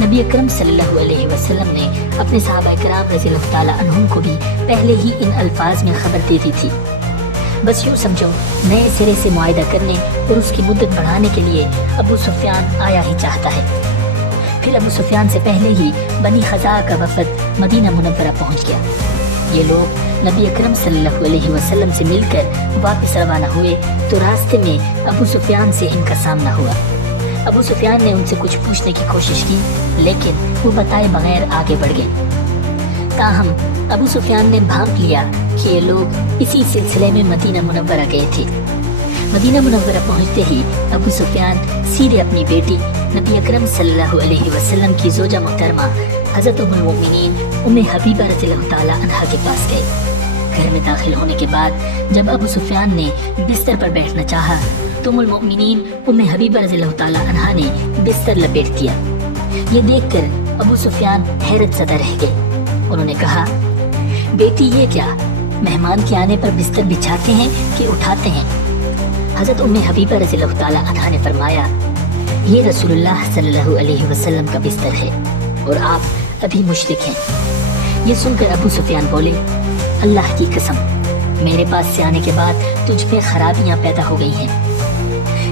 نبی اکرم صلی اللہ علیہ وسلم نے اپنے صحابہ کرام رضی اللہ تعالیٰ عنہم کو بھی پہلے ہی ان الفاظ میں خبر دے دی تھی۔ بس یوں سمجھو نئے سرے سے معاہدہ کرنے اور اس کی مدت بڑھانے کے لیے ابو سفیان آیا ہی چاہتا ہے۔ پھر ابو سفیان سے پہلے ہی بنی خزاعہ کا وفد مدینہ منورہ پہنچ گیا۔ یہ لوگ نبی اکرم صلی اللہ علیہ وسلم سے مل کر واپس روانہ ہوئے تو راستے میں ابو سفیان سے ان کا سامنا ہوا۔ ابو سفیان نے ان سے کچھ پوچھنے کی کوشش کی لیکن وہ بتائے بغیر آگے بڑھ گئے۔ تاہم ابو سفیان نے بھانپ لیا کہ یہ لوگ اسی سلسلے میں مدینہ منورہ گئے تھے۔ مدینہ منورہ پہنچتے ہی ابو سفیان سیدھے اپنی بیٹی نبی اکرم صلی اللہ علیہ وسلم کی زوجہ محترمہ حضرت ام المؤمنین ام حبیبہ رضی اللہ تعالیٰ عنہا کے پاس گئے۔ گھر میں داخل ہونے کے بعد جب ابو سفیان نے بستر پر بیٹھنا چاہا تو ام المؤمنین ام حبیبہ رضی اللہ تعالیٰ عنہا نے بستر لپیٹ دیا۔ یہ دیکھ کر ابو سفیان حیرت زدہ رہ گئے۔ انہوں نے کہا، بیٹی یہ کیا، مہمان کے آنے پر بستر بچھاتے ہیں کہ اٹھاتے ہیں؟ حضرت ام حبیبہ رضی اللہ تعالیٰ عنہا نے فرمایا، یہ رسول اللہ صلی اللہ علیہ وسلم کا بستر ہے اور آپ ابھی مشرک ہیں۔ یہ سن کر ابو سفیان بولے، اللہ کی قسم، میرے پاس سے آنے کے بعد تجھ پہ خرابیاں پیدا ہو گئی ہیں۔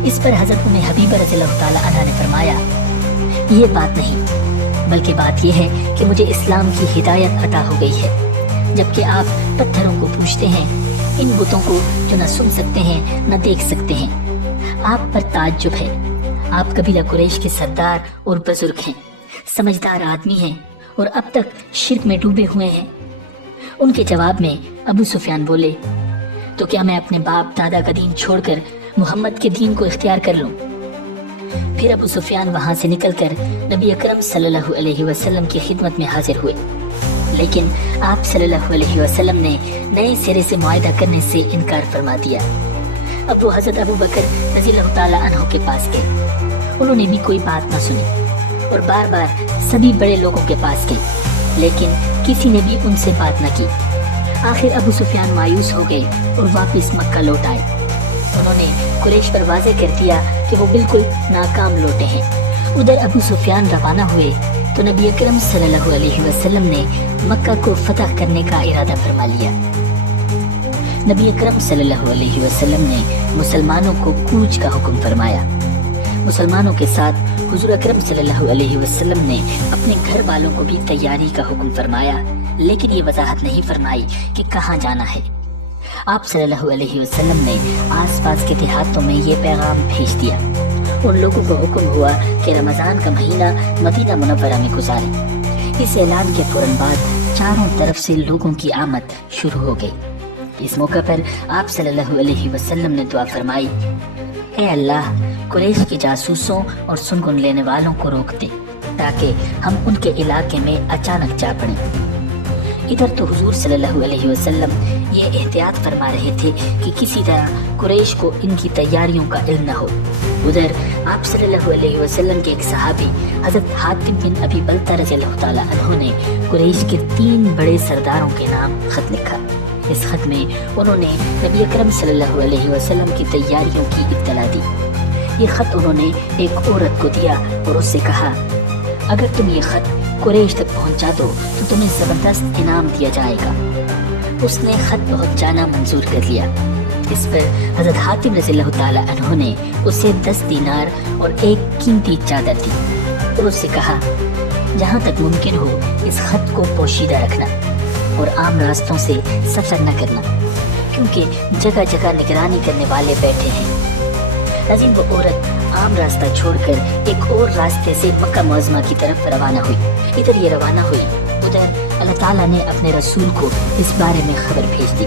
اس پر حضرت ام حبیبہ رضی اللہ تعالیٰ عنہا نے فرمایا، یہ بات نہیں، بلکہ بات یہ ہے کہ مجھے اسلام کی ہدایت عطا ہو گئی ہے، جبکہ آپ پتھروں کو پوجتے ہیں، ان بتوں کو جو نہ سن سکتے ہیں نہ دیکھ سکتے ہیں۔ آپ پر تعجب ہے، آپ قبیلہ قریش کے سردار اور بزرگ ہیں، سمجھدار آدمی ہیں اور اب تک شرک میں ڈوبے ہوئے ہیں۔ ان کے جواب میں ابو سفیان بولے، تو کیا میں اپنے باپ دادا کا دین چھوڑ کر محمد کے دین کو اختیار کر لوں؟ پھر ابو سفیان وہاں سے نکل کر نبی اکرم صلی اللہ علیہ وسلم کی خدمت میں حاضر ہوئے، لیکن آپ صلی اللہ علیہ وسلم نے نئے سرے سے معاہدہ کرنے سے انکار فرما دیا۔ اب وہ حضرت ابو بکر رضی اللہ تعالیٰ عنہ کے پاس گئے۔ انہوں نے بھی کوئی بات نہ سنی اور بار بار سبھی بڑے لوگوں کے پاس گئے، لیکن کسی نے بھی ان سے بات نہ کی۔ آخر ابو سفیان مایوس ہو گئے اور واپس مکہ لوٹ آئے۔ انہوں نے قریش پر واضح کر دیا کہ وہ بالکل ناکام لوٹے ہیں۔ ادھر ابو سفیان روانہ ہوئے تو نبی اکرم صلی اللہ علیہ وسلم نے مکہ کو فتح کرنے کا ارادہ فرما لیا۔ نبی اکرم صلی اللہ علیہ وسلم نے مسلمانوں کو کوچ کا حکم فرمایا۔ مسلمانوں کے ساتھ حضور اکرم صلی اللہ علیہ وسلم نے اپنے گھر والوں کو بھی تیاری کا حکم فرمایا، لیکن یہ وضاحت نہیں فرمائی کہ کہاں جانا ہے۔ آپ صلی اللہ علیہ وسلم نے آس پاس کے دیہاتوں میں یہ پیغام بھیج دیا۔ ان لوگوں کو حکم ہوا کہ رمضان کا مہینہ مدینہ منورہ میں گزاریں۔ اس اعلان کے فوراً بعد چاروں طرف سے لوگوں کی آمد شروع ہو گئی۔ اس موقع پر آپ صلی اللہ علیہ وسلم نے دعا فرمائی، اے اللہ، قریش کے جاسوسوں اور سنگن لینے والوں کو روک دے تاکہ ہم ان کے علاقے میں اچانک جا پڑیں۔ ادھر تو حضور صلی اللہ علیہ وسلم یہ احتیاط فرما رہے تھے کہ کسی طرح قریش کو ان کی تیاریوں کا علم نہ ہو۔ ادھر آپ صلی اللہ علیہ وسلم کے ایک صحابی حضرت حاتم بن ابی بلتہ رضی اللہ تعالیٰ عنہ نے قریش کے 3 بڑے سرداروں کے نام خط لکھا۔ اس خط میں انہوں نے نبی اکرم صلی اللہ علیہ وسلم کی تیاریوں کی اطلاع دی۔ یہ خط انہوں نے ایک عورت کو دیا اور اس سے کہا، اگر تم یہ خط قریش تک پہنچا دو تو تمہیں زبردست انعام دیا جائے گا۔ اس نے خط پہنچانا منظور کر لیا۔ اس پر حضرت حاتم رضی اللہ تعالیٰ عنہ نے اسے 10 دینار اور ایک قیمتی چادر دی اور اس سے کہا، جہاں تک ممکن ہو اس خط کو پوشیدہ رکھنا اور عام راستوں سے سفر نہ کرنا، کیونکہ جگہ جگہ نگرانی کرنے والے بیٹھے ہیں۔ عظیم وہ عورت عام راستہ چھوڑ کر ایک اور راستے سے مکہ معظمہ کی طرف روانہ ہوئی۔ ادھر یہ روانہ ہوئی، ادھر اللہ تعالیٰ نے اپنے رسول کو اس بارے میں خبر بھیج دی۔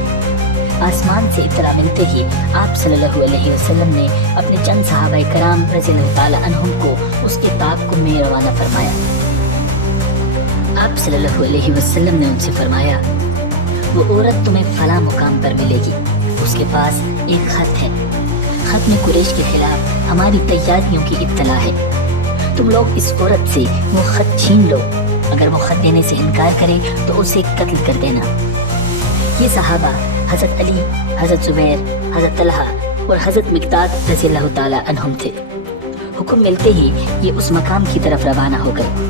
آسمان سے اطلاع ملتے ہی آپ صلی اللہ علیہ وسلم نے اپنے چند صحابہ کرام رضی اللہ تعالیٰ عنہم کو اس کے تعاقب میں روانہ فرمایا۔ آپ صلی اللہ علیہ وسلم نے ان سے فرمایا، وہ عورت تمہیں فلاں مقام پر ملے گی، اس کے پاس ایک خط ہے، خط میں قریش کے خلاف ہماری تیاریوں کی اطلاع ہے، تم لوگ اس عورت سے وہ خط چھین لو، اگر وہ خط دینے سے انکار کرے تو اسے قتل کر دینا۔ یہ صحابہ حضرت علی، حضرت زبیر، حضرت طلحہ اور حضرت مقداد رضی اللہ تعالیٰ عنہم تھے۔ حکم ملتے ہی یہ اس مقام کی طرف روانہ ہو گئے۔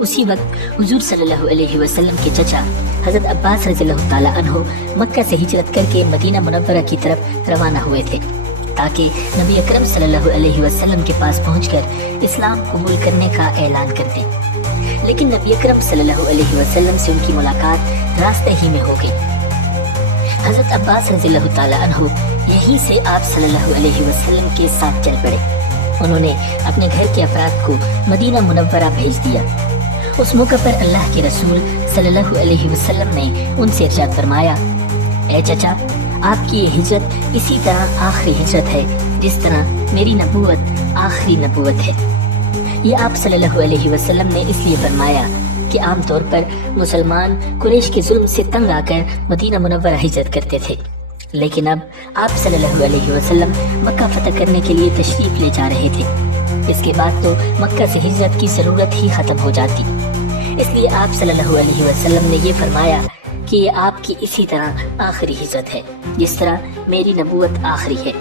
اسی وقت حضور صلی اللہ علیہ وسلم کے چچا حضرت عباس رضی اللہ تعالیٰ عنہ مکہ سے ہجرت کر کے مدینہ منورہ کی طرف روانہ ہوئے تھے تاکہ نبی اکرم صلی اللہ علیہ وسلم کے پاس پہنچ کر اسلام قبول کرنے کا اعلان کر دیں، لیکن نبی اکرم صلی اللہ علیہ وسلم سے ان کی ملاقات راستے ہی میں ہو گئی۔ حضرت عباس رضی اللہ تعالیٰ عنہ یہیں سے آپ صلی اللہ علیہ وسلم کے ساتھ چل پڑے۔ انہوں نے اپنے گھر کے افراد کو مدینہ منورہ بھیج دیا۔ اس موقع پر اللہ کے رسول صلی اللہ علیہ وسلم نے ان سے ارشاد فرمایا، اے چچا، آپ کی یہ ہجرت اسی طرح آخری ہجرت ہے جس طرح میری نبوت آخری نبوت ہے۔ یہ آپ صلی اللہ علیہ وسلم نے اس لیے فرمایا کہ عام طور پر مسلمان قریش کے ظلم سے تنگ آ کر مدینہ منورہ ہجرت کرتے تھے، لیکن اب آپ صلی اللہ علیہ وسلم مکہ فتح کرنے کے لیے تشریف لے جا رہے تھے۔ اس کے بعد تو مکہ سے ہجرت کی ضرورت ہی ختم ہو جاتی، اس لیے آپ صلی اللہ علیہ وسلم نے یہ فرمایا کہ یہ آپ کی اسی طرح آخری ہجرت ہے جس طرح میری نبوت آخری ہے۔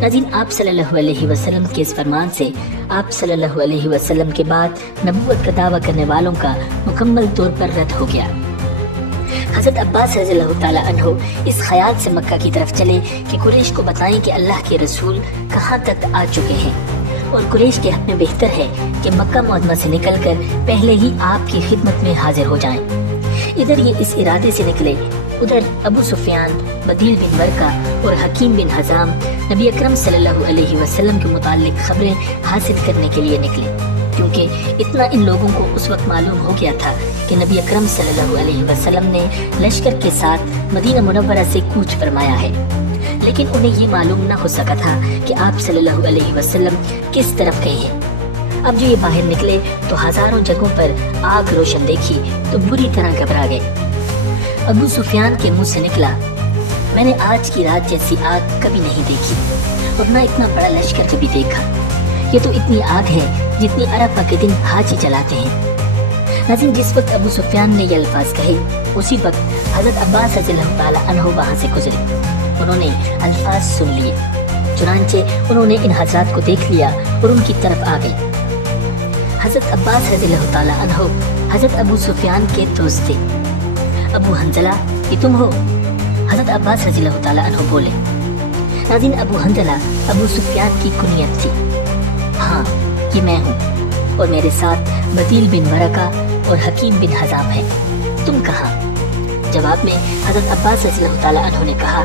ناظرین، آپ صلی اللہ علیہ وسلم کے اس فرمان سے آپ صلی اللہ علیہ وسلم کے بعد نبوت کا دعویٰ کرنے والوں کا مکمل طور پر رد ہو گیا۔ حضرت عباس رضی اللہ تعالیٰ عنہ اس خیال سے مکہ کی طرف چلے کہ قریش کو بتائیں کہ اللہ کے رسول کہاں تک آ چکے ہیں، اور قریش کے حق میں بہتر ہے کہ مکہ معظمہ سے نکل کر پہلے ہی آپ کی خدمت میں حاضر ہو جائیں۔ ادھر یہ اس ارادے سے نکلے، ادھر ابو سفیان، بدیل بن ورقہ اور حکیم بن حزام نبی اکرم صلی اللہ علیہ وسلم کے متعلق خبریں حاصل کرنے کے لیے نکلے، کیونکہ اتنا ان لوگوں کو اس وقت معلوم ہو گیا تھا کہ نبی اکرم صلی اللہ علیہ وسلم نے لشکر کے ساتھ مدینہ منورہ سے کوچ فرمایا ہے، لیکن انہیں یہ معلوم نہ ہو سکا تھا کہ آپ صلی اللہ علیہ وسلم کس طرف گئے ہیں۔ اب جو یہ باہر نکلے تو ہزاروں جگہوں پر آگ روشن دیکھی تو بری طرح گھبرا گئے۔ ابو سفیان کے منہ سے نکلا، میں نے آج کی رات جیسی آگ کبھی نہیں دیکھی اور نہ اتنا بڑا لشکر کبھی دیکھا، یہ تو اتنی آگ ہے جتنی عرفہ کے دن حاجی جلاتے ہیں۔ ناظرین، جس وقت ابو سفیان نے یہ الفاظ کہے اسی وقت حضرت عباس رضی اللہ تعالیٰ عنہ وہاں سے گزرے۔ انہوں نے الفاظ سن لیے، چنانچہ انہوں نے ان حضرات کو دیکھ لیا اور ان کی طرف آ گئے۔ حضرت عباس رضی اللہ تعالیٰ عنہ حضرت ابو سفیان کے دوست تھے۔ ابو حنظلہ، یہ تم ہو؟ حضرت عباس رضی اللہ تعالیٰ عنہ بولے۔ ناظرین، ابو حنظلہ ابو سفیان کی کنیت تھی۔ ہاں، یہ میں ہوں، اور میرے ساتھ بدیل بن ورقہ اور حکیم بن حزام ہے۔ تم کہاں؟ جواب میں حضرت عباس رضی اللہ تعالیٰ عنہ نے کہا،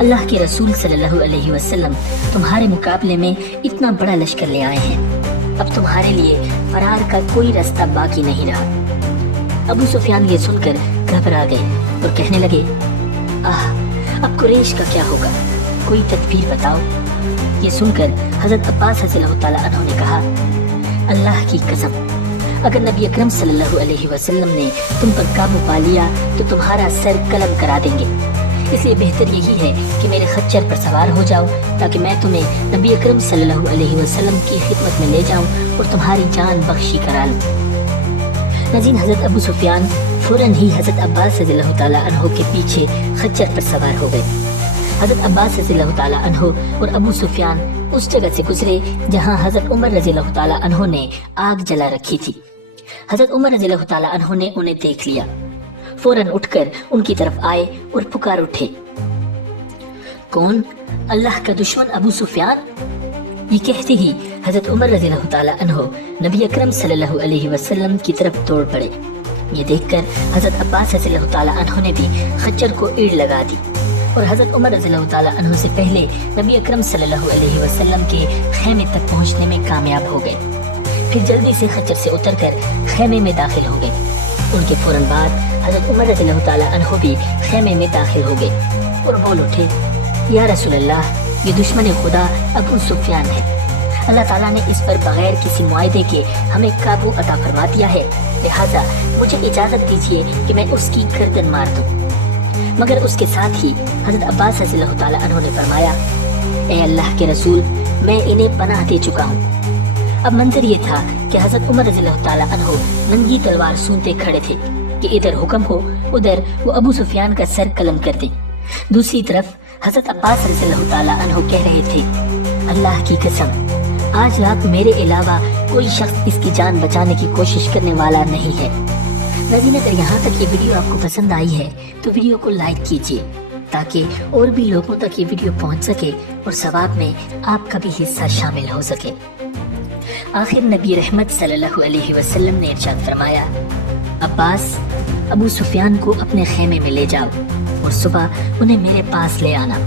اللہ کے رسول صلی اللہ علیہ وسلم تمہارے مقابلے میں اتنا بڑا لشکر لے آئے ہیں، اب تمہارے لیے فرار کا کوئی راستہ باقی نہیں رہا۔ ابو سفیان یہ سن کر گھبرا گئے اور کہنے لگے، اب قریش کا کیا ہوگا؟ کوئی تدبیر بتاؤ۔ یہ سن کر حضرت عباس رضی اللہ تعالیٰ عنہ نے کہا، اللہ کی قسم، اگر نبی اکرم صلی اللہ علیہ وسلم نے تم پر قابو پا لیا تو تمہارا سر قلم کرا دیں گے، اس لیے بہتر یہی ہے کہ میرے خچر پر سوار ہو جاؤ تاکہ میں تمہیں نبی اکرم صلی اللہ علیہ وسلم کی خدمت میں لے جاؤں اور تمہاری جان بخشی کرا لوں۔ ناظرین، حضرت ابو سفیان فوراً ہی حضرت عباس رضی اللہ تعالیٰ عنہ کے پیچھے خچر پر سوار ہو گئے۔ حضرت عباس رضی اللہ تعالیٰ عنہ اور ابو سفیان اس جگہ سے گزرے جہاں حضرت عمر رضی اللہ تعالیٰ عنہ نے آگ جلا رکھی تھی۔ حضرت عمر رضی اللہ تعالیٰ عنہ نے انہیں دیکھ لیا، فوراً اٹھ کر ان کی طرف آئے اور پکار اٹھے، کون؟ اللہ کا دشمن ابو سفیان؟ یہ کہتے ہی حضرت عمر رضی اللہ تعالیٰ عنہ نبی اکرم صلی اللہ علیہ وسلم کی طرف دوڑ پڑے۔ یہ دیکھ کر حضرت عباس رضی اللہ تعالیٰ عنہ نے بھی خچر کو ایڑ لگا دی اور حضرت عمر رضی اللہ تعالیٰ عنہ سے پہلے نبی اکرم صلی اللہ علیہ وسلم کے خیمے تک پہنچنے میں کامیاب ہو گئے۔ پھر جلدی سے خچر سے اتر کر خیمے میں داخل ہو گئے۔ ان کے فوراً بعد حضرت عمر رضی اللہ تعالیٰ عنہ بھی خیمے میں داخل ہو گئے اور بول اٹھے، یا رسول اللہ، یہ دشمن خدا ابو سفیان ہے، اللہ تعالیٰ نے اس پر بغیر کسی معاہدے کے ہمیں قابو عطا فرما دیا ہے، لہٰذا مجھے اجازت دیجیے کہ میں اس کی گردن مار دوں۔ مگر اس کے ساتھ ہی حضرت عباس رضی اللہ تعالیٰ عنہ نے فرمایا، اے اللہ کے رسول، میں انہیں پناہ دے چکا ہوں۔ اب منظر یہ تھا کہ حضرت عمر رضی اللہ تعالیٰ عنہ ننگی تلوار سونتے کھڑے تھے کہ ادھر حکم ہو ادھر وہ ابو سفیان کا سر قلم کر دیں۔ دوسری طرف حضرت عباس رضی اللہ تعالیٰ عنہ کہہ رہے تھے، اللہ کی قسم، آج رات میرے علاوہ کوئی شخص اس کی جان بچانے کی کوشش کرنے والا نہیں ہے۔ ناظرین، اگر یہاں تک یہ ویڈیو آپ کو پسند آئی ہے تو ویڈیو کو لائک کیجیے تاکہ اور بھی لوگوں تک یہ ویڈیو پہنچ سکے اور ثواب میں آپ کا بھی حصہ شامل ہو سکے۔ آخر نبی رحمت صلی اللہ علیہ وسلم نے ارشاد فرمایا، عباس، ابو سفیان کو اپنے خیمے میں لے جاؤ اور صبح انہیں میرے پاس لے آنا۔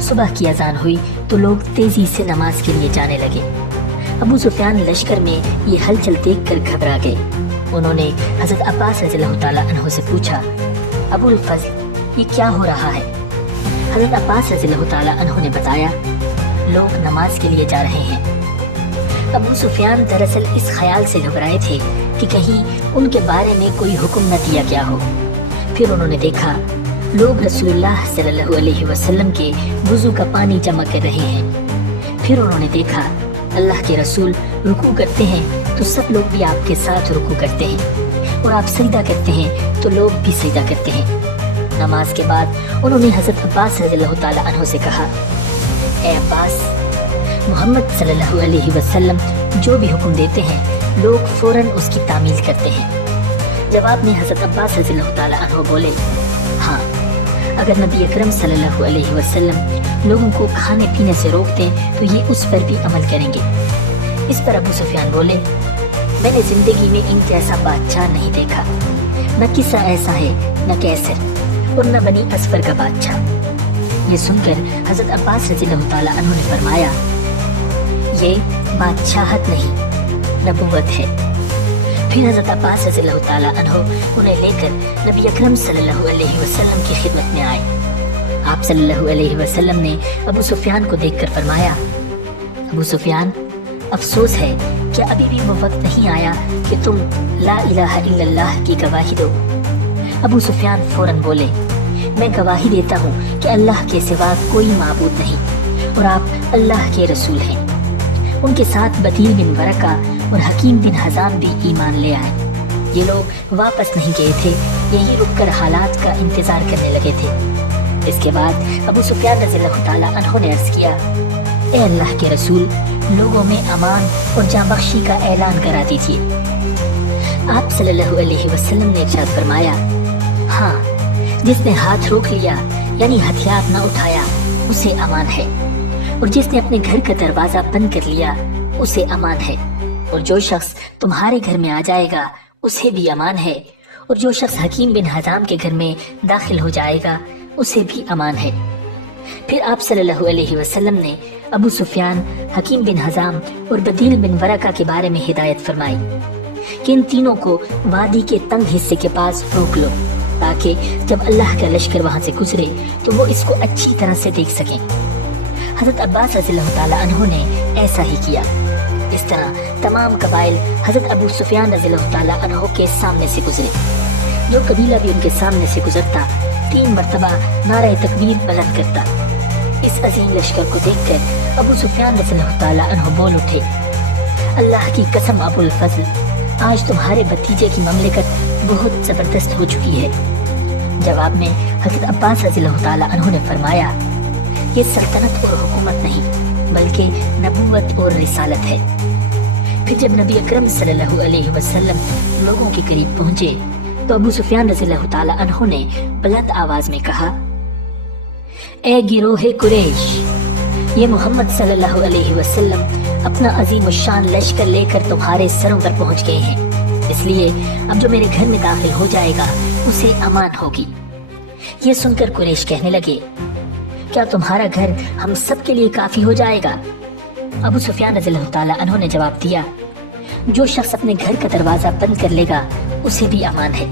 صبح کی اذان ہوئی تو لوگ تیزی سے نماز کے لیے جانے لگے۔ ابو سفیان لشکر میں یہ ہلچل دیکھ کر گھبرا گئے۔ انہوں نے حضرت عباس رضی اللہ تعالیٰ عنہ سے پوچھا، ابو الفضل، یہ کیا ہو رہا ہے؟ حضرت عباس رضی اللہ تعالیٰ عنہ نے بتایا، لوگ نماز کے لیے جا رہے ہیں۔ ابو سفیان دراصل اس خیال سے گھبرائے تھے کہ کہیں ان کے بارے میں کوئی حکم نہ دیا گیا ہو۔ پھر انہوں نے دیکھا لوگ رسول اللہ صلی اللہ علیہ وسلم کے وضو کا پانی جمع کر رہے ہیں۔ پھر انہوں نے دیکھا اللہ کے رسول رکوع کرتے ہیں تو سب لوگ بھی آپ کے ساتھ رکوع کرتے ہیں، اور آپ سجدہ کرتے ہیں تو لوگ بھی سجدہ کرتے ہیں۔ نماز کے بعد انہوں نے حضرت عباس رضی اللہ تعالیٰ عنہ سے کہا، اے عباس، محمد صلی اللہ علیہ وسلم جو بھی حکم دیتے ہیں لوگ فوراً اس کی تعمیل کرتے ہیں۔ جواب میں حضرت عباس رضی اللہ تعالیٰ عنہ بولے، ہاں، اگر نبی اکرم صلی اللہ علیہ وسلم لوگوں کو کھانے پینے سے روک دیں تو یہ اس پر بھی عمل کریں گے۔ اس پر ابو سفیان بولے، میں نے زندگی میں ان جیسا بادشاہ نہیں دیکھا، نہ کسرا ایسا ہے، نہ کیسر، اور نہ بنی اصفر کا بادشاہ۔ یہ سن کر حضرت عباس رضی اللہ تعالیٰ عنہ نے فرمایا، یہ بادشاہت نہیں، نبوت ہے۔ پھر حضرت عباس رضی اللہ تعالیٰ عنہ انہیں لے کر نبی اکرم صلی اللہ علیہ وسلم کی خدمت میں آئے۔ آپ صلی اللہ علیہ وسلم نے ابو سفیان کو دیکھ کر فرمایا، ابو سفیان، افسوس ہے کہ ابھی بھی وہ وقت نہیں آیا کہ تم لا الہ الا اللہ کی گواہی دو۔ ابو سفیان فوراً بولے، میں گواہی دیتا ہوں کہ اللہ کے سوا کوئی معبود نہیں اور آپ اللہ کے رسول ہیں۔ ان کے ساتھ بدیل بن ورقہ اور حکیم بن حزام بھی ایمان لے آئے۔ یہ لوگ واپس نہیں گئے تھے، یہی رک کر حالات کا انتظار کرنے لگے تھے۔ اس کے بعد ابو سفیان رضی اللہ تعالیٰ عنہ نے عرض کیا، اے اللہ کے رسول، لوگوں میں امان اور جاں بخشی کا اعلان کرا دیجیے۔ آپ صلی اللہ علیہ وسلم نے ارشاد فرمایا، ہاں، جس نے ہاتھ روک لیا یعنی ہتھیار نہ اٹھایا اسے امان ہے، اور جس نے اپنے گھر کا دروازہ بند کر لیا اسے امان ہے، اور جو شخص تمہارے گھر میں آ جائے گا اسے بھی امان ہے، اور جو شخص حکیم بن حزام کے گھر میں داخل ہو جائے گا اسے بھی امان ہے۔ پھر آپ صلی اللہ علیہ وسلم نے ابو سفیان، حکیم بن حزام اور بدیل بن ورقہ کے بارے میں ہدایت فرمائی کہ ان تینوں کو وادی کے تنگ حصے کے پاس روک لو تاکہ جب اللہ کا لشکر وہاں سے گزرے تو وہ اس کو اچھی طرح سے دیکھ سکیں۔ حضرت عباس رضی اللہ تعالیٰ عنہ نے ایسا ہی کیا۔ اس طرح تمام قبائل حضرت ابو سفیان رضی اللہ تعالیٰ عنہ کے سامنے سے گزرے۔ جو قبیلہ بھی ان کے سامنے سے گزرتا 3 مرتبہ نعرہ تکبیر بلند کرتا۔ اس عظیم لشکر کو دیکھ کر ابو سفیان رضی اللہ تعالیٰ عنہ بول اٹھے، اللہ کی قسم ابو الفضل، آج تمہارے بھتیجے کی مملکت بہت زبردست ہو چکی ہے۔ جواب میں حضرت عباس رضی اللہ تعالیٰ عنہ نے فرمایا، یہ سلطنت اور حکومت نہیں بلکہ نبوت اور رسالت ہے۔ پھر جب نبی اکرم صلی اللہ علیہ وسلم لوگوں کے قریب پہنچے تو ابو سفیان رضی اللہ تعالیٰ عنہ نے بلند آواز میں کہا، اے گروہ قریش، یہ محمد صلی اللہ علیہ وسلم اپنا عظیم الشان لشکر لے کر تمہارے سروں پر پہنچ گئے ہیں، اس لیے اب جو میرے گھر میں داخل ہو جائے گا اسے امان ہوگی۔ یہ سن کر قریش کہنے لگے، کیا تمہارا گھر ہم سب کے لیے کافی ہو جائے گا؟ ابو سفیان رضی اللہ تعالیٰ عنہ نے جواب دیا، جو شخص اپنے گھر کا دروازہ بند کر لے گا اسے بھی امان ہے،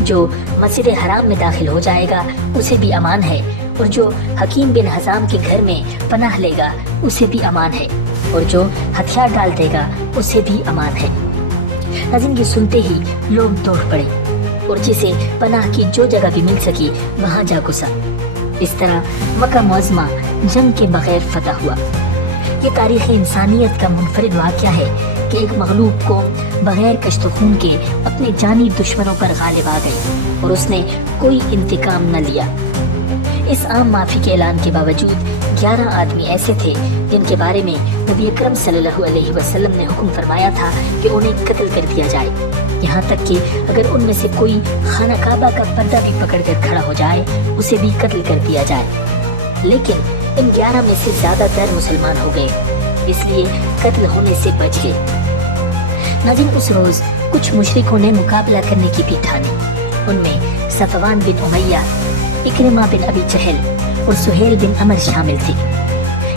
جو مسجد حرام میں داخل ہو جائے گا اسے بھی امان ہے، اور جو حکیم بن حزام کے گھر میں پناہ لے گا اسے بھی امان ہے، اور جو ہتھیار ڈال دے گا اسے بھی امان ہے۔ ناظرین، یہ سنتے ہی لوگ دوڑ پڑے اور جسے پناہ کی جو جگہ بھی مل سکی وہاں جا گھسا۔ اس طرح مکہ معظمہ جنگ کے بغیر فتح ہوا۔ یہ تاریخ انسانیت کا منفرد واقعہ ہے کہ ایک مغلوب قوم بغیر کشت و خون کے اپنے جانی دشمنوں پر غالب آ گئی اور اس نے کوئی انتقام نہ لیا۔ اس عام معافی کے اعلان کے باوجود 11 آدمی ایسے تھے جن کے بارے میں نبی اکرم صلی اللہ علیہ وسلم نے حکم فرمایا تھا کہ انہیں قتل کر دیا جائے، یہاں تک کہ اگر ان میں سے کوئی خانہ کعبہ کا پردہ بھی پکڑ کر کھڑا ہو جائے اسے بھی قتل کر دیا جائے۔ لیکن ان 11 میں سے زیادہ تر مسلمان ہو گئے، اس لیے قتل ہونے سے بچ گئے۔ ناظرین، اس روز کچھ مشرکوں نے مقابلہ کرنے کی بھی ٹھانی۔ ان میں صفوان بن امیہ، اکرمہ بن ابی جہل اور سہیل بن عمر شامل تھے۔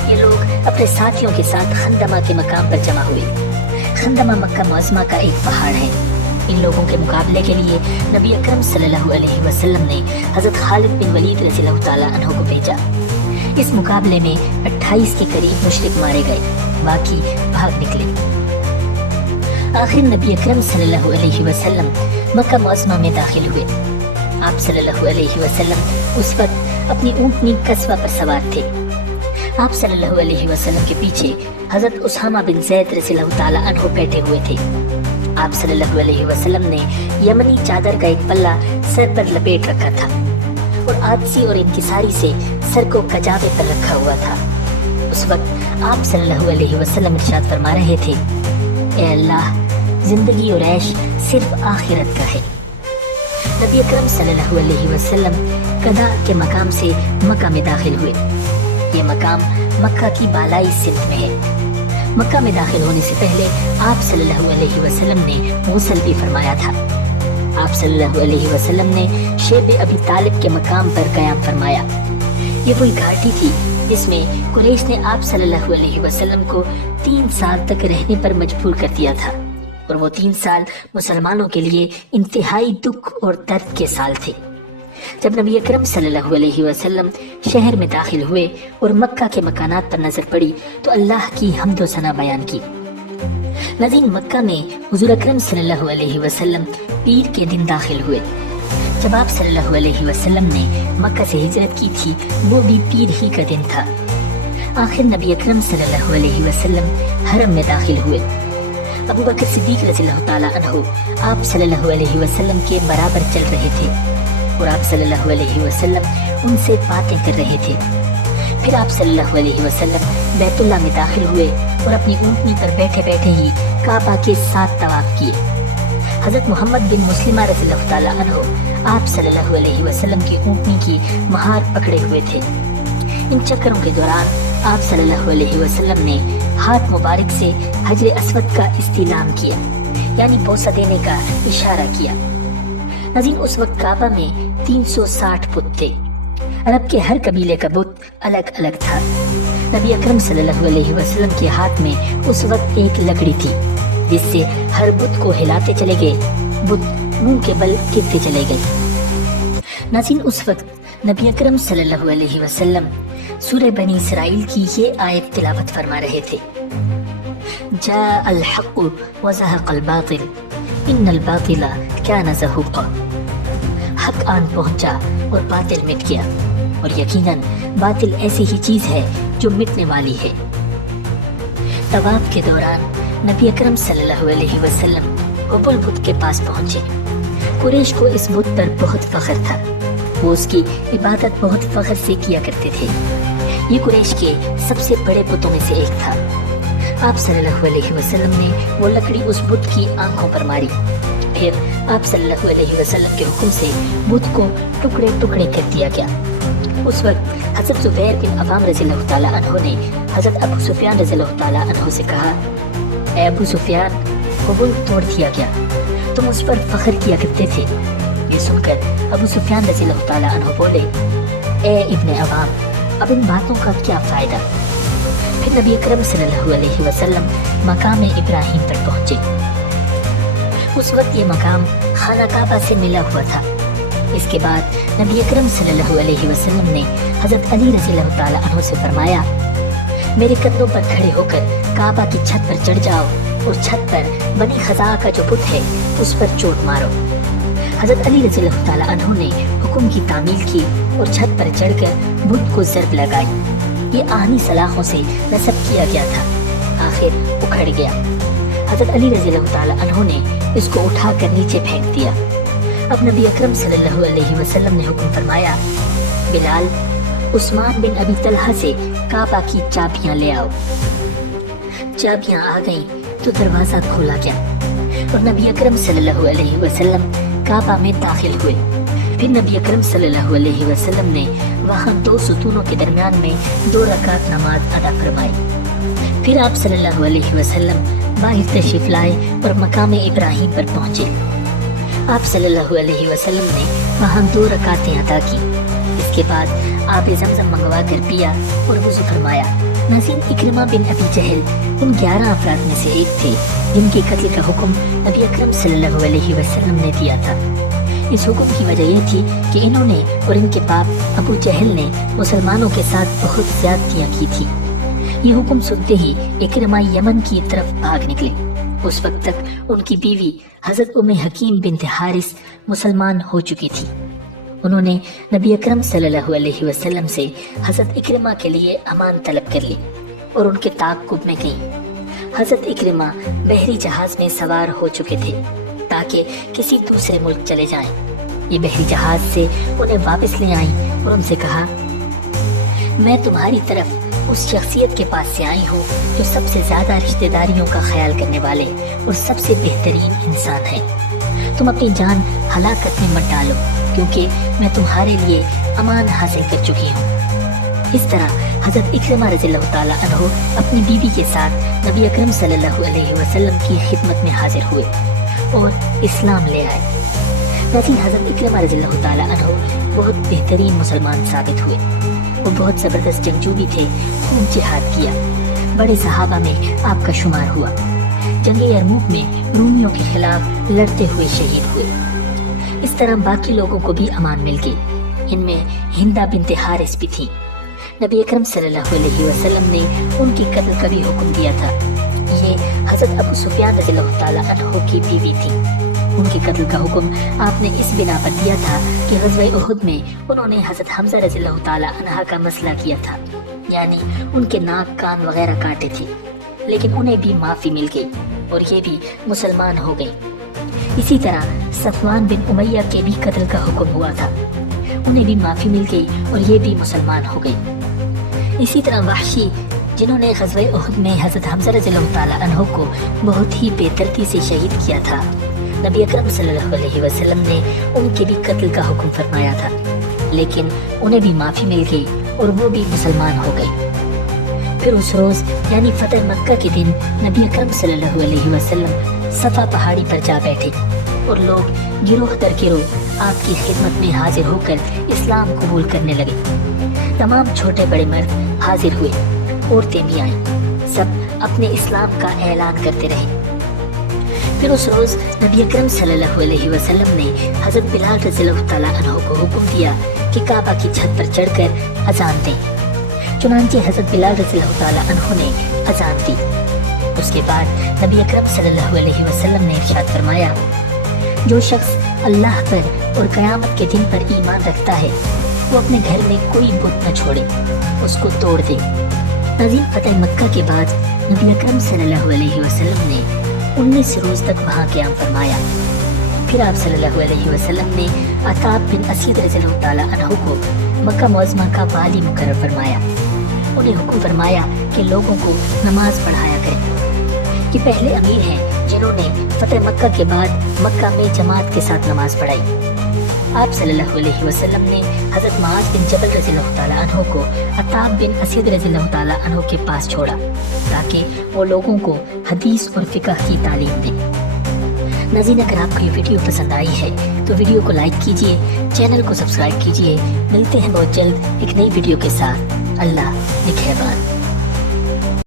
یہ لوگ اپنے ساتھیوں کے ساتھ خندمہ کے مقام پر جمع ہوئے۔ خندمہ مکہ معظمہ کا ایک پہاڑ ہے۔ ان لوگوں کے مقابلے کے لیے نبی اکرم صلی اللہ علیہ وسلم نے حضرت خالد بن ولید رضی اللہ تعالیٰ عنہ کو بھیجا۔ اس مقابلے میں 28 کے قریب مشرک مارے گئے، باقی بھاگ نکلے۔ آخر نبی اکرم صلی اللہ علیہ وسلم مکہ معظمہ میں داخل ہوئے۔ آپ صلی اللہ علیہ وسلم اس وقت اپنی اونٹنی قصوہ پر سوار تھے۔ آپ صلی اللہ علیہ وسلم کے پیچھے حضرت اسامہ بن زید رضی اللہ تعالیٰ عنہ بیٹھے ہوئے تھے۔ آپ صلی اللہ علیہ وسلم نے یمنی چادر کا ایک پلہ سر پر لپیٹ رکھا تھا اور عاجزی اور انکساری سے سر کو کجاوے پر رکھا ہوا تھا۔ اس وقت آپ صلی اللہ علیہ وسلم ارشاد فرما رہے تھے، اے اللہ، زندگی اور عیش صرف آخرت کا ہے۔ نبی اکرم صلی اللہ علیہ وسلم قضاء کے مقام سے مکہ میں داخل ہوئے۔ یہ مقام مکہ کی بالائی سمت میں ہے۔ مکہ میں داخل ہونے سے پہلے آپ صلی اللہ علیہ وسلم نے غسل بھی فرمایا تھا۔ آپ صلی اللہ علیہ وسلم نے شیب ابی طالب کے مقام پر قیام فرمایا۔ یہ وہی گھاٹی تھی جس میں قریش نے آپ صلی اللہ علیہ وسلم کو 3 سال تک رہنے پر مجبور کر دیا تھا، اور وہ 3 سال مسلمانوں کے لیے انتہائی دکھ اور درد کے سال تھے۔ جب نبی اکرم صلی اللہ علیہ وسلم شہر میں داخل ہوئے اور مکہ کے مکانات پر نظر پڑی تو اللہ کی حمد و ثنا بیان کی۔ ناظرین، مکہ میں حضور اکرم صلی اللہ علیہ وسلم پیر کے دن داخل ہوئے۔ جب آپ صلی اللہ علیہ وسلم نے مکہ سے ہجرت کی تھی وہ بھی پیر ہی کا دن تھا۔ آخر نبی اکرم صلی اللہ علیہ وسلم حرم میں داخل ہوئے۔ ابو بکر صدیق رضی اللہ تعالیٰ عنہ آپ صلی اللہ علیہ وسلم کے برابر چل رہے تھے اور آپ صلی اللہ علیہ وسلم ان سے باتیں کر رہے تھے۔ پھر آپ صلی اللہ علیہ وسلم بیت اللہ میں داخل ہوئے اور اپنی اونٹنی پر بیٹھے بیٹھے ہی کعبہ کے 7 طواف کیے۔ حضرت محمد بن مسلمہ رضی اللہ تعالیٰ عنہ آپ صلی اللہ علیہ وسلم کی اونٹنی کی مہار پکڑے ہوئے تھے۔ ان چکروں کے دوران آپ صلی اللہ علیہ وسلم نے ہاتھ مبارک سے حجر اسود کا استعلام کیا، یعنی بوسہ دینے کا اشارہ کیا۔ ناظرین، اس وقت کعبہ میں 360 بت تھے۔ عرب کے ہر قبیلے کا بت الگ الگ تھا۔ نبی اکرم صلی اللہ علیہ وسلم کے ہاتھ میں اس وقت ایک لکڑی تھی جس سے ہر بت کو ہلاتے چلے گئے، بت منہ کے بل گرتے چلے گئے۔ ناظرین، اس وقت نبی اکرم صلی اللہ علیہ وسلم سورہ بنی اسرائیل کی یہ آیت تلاوت فرما رہے تھے، جاء الحق وزهق الباطل ان الباطل كان زهوقا۔ حق آن پہنچا اور باطل مٹ گیا، اور یقیناً باطل ایسی ہی چیز ہے جو مٹنے والی ہے۔ طواف کے دوران نبی اکرم صلی اللہ علیہ وسلم قبل بت کے پاس پہنچے۔ قریش کو اس بت پر بہت فخر تھا، وہ اس کی عبادت بہت فخر سے کیا کرتے تھے۔ یہ قریش کے سب سے بڑے بتوں میں سے ایک تھا۔ آپ صلی اللہ علیہ وسلم نے وہ لکڑی اس بت کی آنکھوں پر ماری، پھر آپ صلی اللہ علیہ وسلم کے حکم سے بت کو ٹکڑے ٹکڑے کر دیا گیا۔ اس وقت حضرت زبیر بن عوام رضی اللہ تعالیٰ عنہ نے حضرت ابو سفیان رضی اللہ تعالیٰ عنہ سے کہا، اے ابو سفیان، وہ بت توڑ دیا گیا، تم اس پر فخر کیا کرتے تھے۔ یہ سن کر ابو سفیان رضی اللہ تعالیٰ عنہ بولے، اے ابن عوام، اب ان باتوں کا کیا فائدہ؟ پھر نبی اکرم صلی اللہ علیہ وسلم مقام ابراہیم پر پہنچے۔ اس وقت یہ مقام خانہ کعبہ سے ملا ہوا تھا۔ اس کے بعد نبی اکرم صلی اللہ علیہ وسلم نے حضرت علی رضی اللہ تعالیٰ عنہ سے فرمایا، میرے کندھوں پر کھڑے ہو کر کعبہ کی چھت پر چڑھ جاؤ اور چھت پر بنی خزاعہ کا جو بت ہے اس پر چوٹ مارو۔ حضرت علی رضی اللہ تعالیٰ عنہ نے حکم کی تعمیل کی اور چھت پر چڑھ کر بت کو ضرب لگائی۔ یہ آہنی سلاخوں سے نصب کیا گیا تھا، آخر اکھڑ گیا۔ حضرت علی رضی اللہ تعالیٰ عنہ نے اس کو اٹھا کر نیچے پھینک دیا۔ اب نبی اکرم صلی اللہ علیہ وسلم نے حکم فرمایا، بلال، عثمان بن ابی طلحہ سے کعبہ کی چابیاں لے آؤ۔ چابیاں آ گئیں تو دروازہ کھولا گیا اور نبی اکرم صلی اللہ علیہ وسلم کعبہ میں داخل ہوئے۔ پھر نبی اکرم صلی اللہ علیہ وسلم نے وہاں 2 ستونوں کے درمیان میں 2 رکعت نماز ادا فرمائی۔ پھر آپ صلی اللہ علیہ وسلم باہر تشریف لائے اور مقام ابراہیم پر پہنچے۔ آپ صلی اللہ علیہ وسلم نے وہاں 2 رکعتیں ادا کی۔ اس کے بعد آب زمزم منگوا کر پیا اور وضو فرمایا۔ ناظرین، اکرمہ بن ابی جہل ان 11 افراد میں سے ایک تھے جن کے قتل کا حکم نبی اکرم صلی اللہ علیہ وسلم نے دیا تھا۔ اس حکم کی وجہ یہ تھی کہ انہوں نے اور ان کے باپ ابو جہل نے مسلمانوں کے ساتھ بہت زیادتیاں کی تھی۔ یہ حکم سنتے ہی اکرمہ یمن کی طرف بھاگ نکلے۔ اس وقت تک ان کی بیوی حضرت ام حکیم بنت حارث مسلمان ہو چکی تھی۔ انہوں نے نبی اکرم صلی اللہ علیہ وسلم سے حضرت اکرمہ کے لیے امان طلب کر لی اور ان کے تعاقب میں گئیں۔ حضرت اکرمہ بحری جہاز میں سوار ہو چکے تھے تاکہ کسی دوسرے ملک چلے جائیں۔ یہ بحری جہاز سے انہیں واپس لے آئیں اور ان سے کہا، میں تمہاری طرف اس شخصیت کے پاس سے آئی ہوں جو سب سے زیادہ رشتہ داریوں کا خیال کرنے والے اور سب سے بہترین انسان ہے۔ تم اپنی جان ہلاکت میں مت ڈالو کیونکہ میں تمہارے لیے امان حاصل کر چکی ہوں۔ اس طرح حضرت اکرمہ رضی اللہ تعالیٰ عنہ اپنی بیوی کے ساتھ نبی اکرم صلی اللہ علیہ وسلم کی خدمت میں حاضر ہوئے اور اسلام لے آئے۔ ناظرین، حضرت اکرمہ رضی اللہ تعالیٰ عنہ بہت بہترین مسلمان ثابت ہوئے۔ وہ بہت زبردست جنگجو بھی تھے، خوب جہاد کیا، بڑے صحابہ میں آپ کا شمار ہوا۔ جنگ یرموک میں رومیوں کے خلاف لڑتے ہوئے شہید ہوئے۔ اس طرح باقی لوگوں کو بھی امان مل گئی۔ ان میں ہندہ بنت حارث بھی تھیں۔ نبی اکرم صلی اللہ علیہ وسلم نے ان کی قتل کا بھی حکم دیا تھا۔ یہ حضرت ابو سفیان رضی اللہ تعالیٰ عنہ کی بیوی تھی۔ ان کی قتل کا حکم آپ نے اس بنا پر دیا تھا کہ غزوہ احد میں انہوں نے حضرت حمزہ رضی اللہ تعالیٰ عنہ کا مسئلہ کیا تھا، یعنی ان کے ناک کان وغیرہ کاٹے تھے، لیکن انہیں بھی معافی مل گئی اور یہ بھی مسلمان ہو گئی۔ اسی طرح صفوان بن امیہ کے بھی قتل کا حکم ہوا تھا، انہیں بھی معافی مل گئی اور یہ بھی مسلمان ہو گئی۔ اسی طرح وحشی، جنہوں نے غزوہ احد میں حضرت حمزہ رضی اللہ تعالیٰ عنہ کو بہت ہی بے دردی سے شہید کیا تھا، نبی اکرم صلی اللہ علیہ وسلم نے ان کے بھی قتل کا حکم فرمایا تھا، لیکن انہیں بھی معافی مل گئی اور وہ بھی مسلمان ہو گئی۔ پھر اس روز یعنی فتح مکہ کے دن نبی اکرم صلی اللہ علیہ وسلم صفا پہاڑی پر جا بیٹھے اور لوگ گروہ در گروہ آپ کی خدمت میں حاضر ہو کر اسلام قبول کرنے لگے۔ تمام چھوٹے بڑے مرد حاضر ہوئے، عورتیں بھی آئیں، سب اپنے اسلام کا اعلان کرتے رہے۔ پھر اس روز نبی اکرم صلی اللہ علیہ وسلم نے حضرت بلال رضی اللہ تعالیٰ عنہ کو حکم دیا کہ کعبہ کی چھت پر چڑھ کر اذان دیں۔ چنانچہ حضرت بلال رضی اللہ تعالیٰ عنہ نے اذان دی۔ اس کے بعد نبی اکرم صلی اللہ علیہ وسلم نے ارشاد فرمایا، جو شخص اللہ پر اور قیامت کے دن پر ایمان رکھتا ہے وہ اپنے گھر میں کوئی بت نہ چھوڑے، اس کو توڑ دے۔ ناظرین، فتح مکہ کے بعد نبی اکرم صلی اللہ علیہ وسلم نے 19 روز تک وہاں قیام فرمایا۔ پھر آپ صلی اللہ علیہ وسلم نے عتاب بن اسید رضی اللہ تعالیٰ عنہ کو مکہ معظمہ کا والی مقرر فرمایا۔ انہیں حکم فرمایا کہ لوگوں کو نماز پڑھایا کریں۔ یہ پہلے امیر ہیں جنہوں نے فتح مکہ کے بعد مکہ میں جماعت کے ساتھ نماز پڑھائی۔ آپ صلی اللہ علیہ وسلم نے حضرت معاذ بن جبل رضی اللہ تعالیٰ عنہ کو عتاب بن اسید رضی اللہ تعالیٰ عنہ کے پاس چھوڑا تاکہ وہ لوگوں کو حدیث اور فقہ کی تعلیم دیں۔ ناظرین، اگر آپ کو یہ ویڈیو پسند آئی ہے تو ویڈیو کو لائک کیجئے، چینل کو سبسکرائب کیجئے۔ ملتے ہیں بہت جلد ایک نئی ویڈیو کے ساتھ۔ اللہ نگہبان۔